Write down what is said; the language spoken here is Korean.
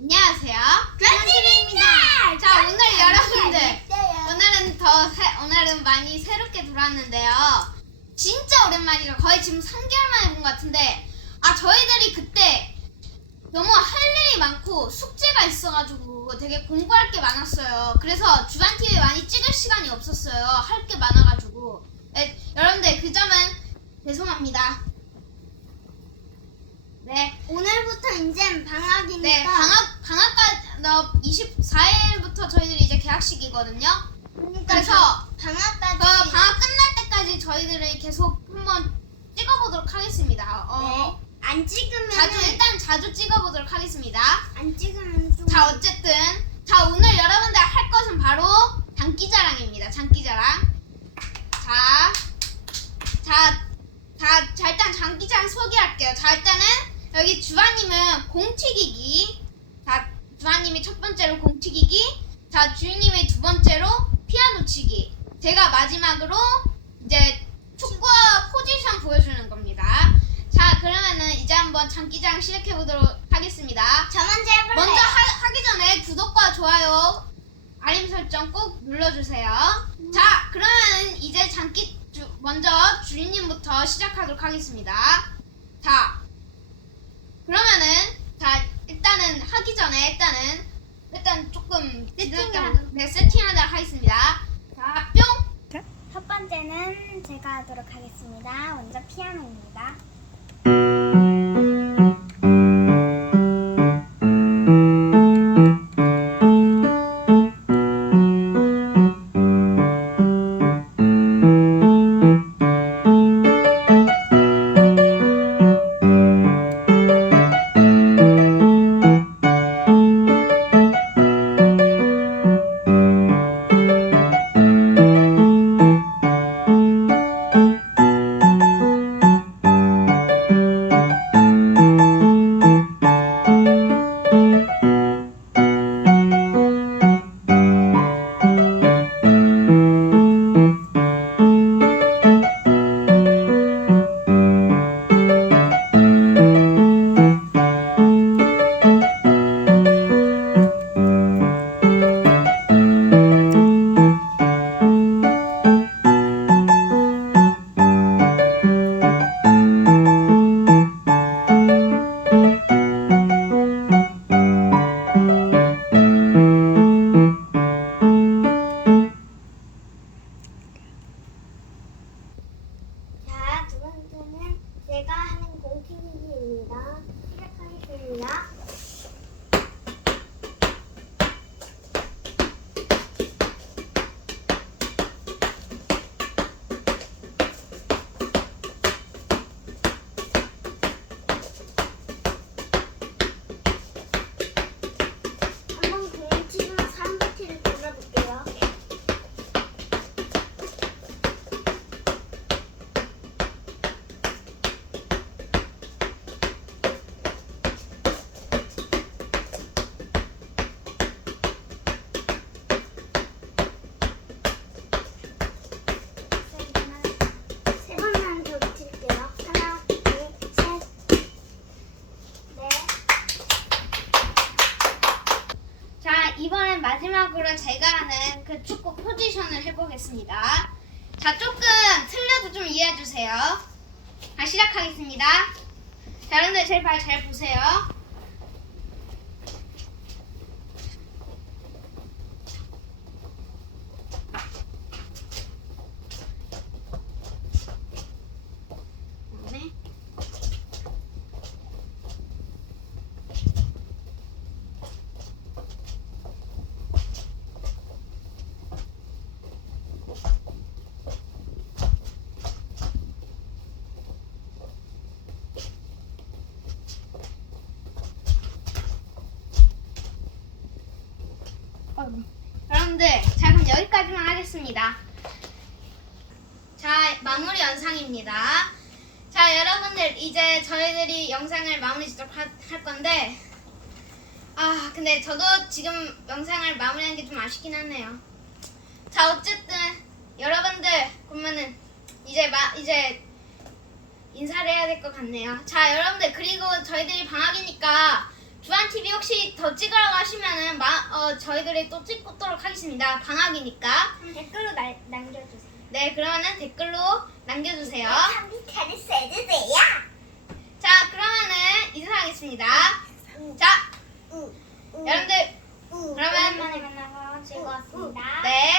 안녕하세요. 란티입니다. 자, 오늘 여러분들 오늘은 더 새, 오늘은 많이 새롭게 돌아왔는데요. 진짜 오랜만이죠. 거의 지금 3개월 만에 본 것 같은데 아 저희들이 그때 너무 할 일이 많고 숙제가 있어가지고 되게 공부할 게 많았어요. 그래서 주간 TV 많이 찍을 시간이 없었어요. 할 게 많아가지고 네, 여러분들 그 점은 죄송합니다. 네. 오늘부터 이제 방학이니까 네, 방학 방학까지 너 24일부터 저희들이 이제 개학식이거든요. 그러니까 그래서 방학까지 그 방학 끝날 때까지 저희들이 계속 한번 찍어보도록 하겠습니다. 어, 네. 안 찍으면 자주 일단 자주 찍어보도록 하겠습니다. 안 찍으면 좀 자 어쨌든 자 오늘 여러분들 할 것은 바로 장기자랑입니다. 장기자랑. 자, 자, 자, 자 일단 장기자랑 소개할게요. 자 일단은 여기 주아님은 공튀기기. 자 주아님이 첫 번째로 공튀기기. 자 주인님이 두 번째로 피아노 치기. 제가 마지막으로 이제 축구와 포지션 보여주는 겁니다. 자 그러면은 이제 한번 장기자랑 시작해 보도록 하겠습니다. 저 먼저 해볼래요. 먼저 하, 기 전에 구독과 좋아요, 알림 설정 꼭 눌러주세요. 자, 그러면 이제 장기 주, 먼저 주인님부터 시작하도록 하겠습니다. 자, 그러면은 전에 일단은 일단 조금 세팅을 네 세팅하도록 하겠습니다. 자, 뿅. 첫 번째는 제가 하도록 하겠습니다. 먼저 피아노입니다. 자, 이번엔 마지막으로 제가 하는 그 축구 포지션을 해보겠습니다. 자, 조금 틀려도 좀 이해해주세요. 자, 시작하겠습니다. 자, 여러분들 제 발 잘 보세요. 여러분들, 자 그럼 여기까지만 하겠습니다. 자, 마무리 영상입니다. 자, 여러분들 이제 저희들이 영상을 마무리 짓도록 하- 할 건데 아, 근데 저도 지금 영상을 마무리하는 게좀 아쉽긴 하네요. 자, 어쨌든 여러분들 그러면은 이제 마 이제 인사를 해야 될 것 같네요. 자, 여러분들 그리고 저희들이 혹시 더 찍으라고 하시면은 마, 어, 저희들이 또 찍도록 하겠습니다. 방학이니까. 댓글로 날, 남겨주세요. 네, 그러면은 댓글로 남겨주세요. 컴퓨터를 써주세요. 자, 그러면은 인사하겠습니다. 자, 여러분들, 그러면- 오랜만에 만나서 즐거웠습니다. 네,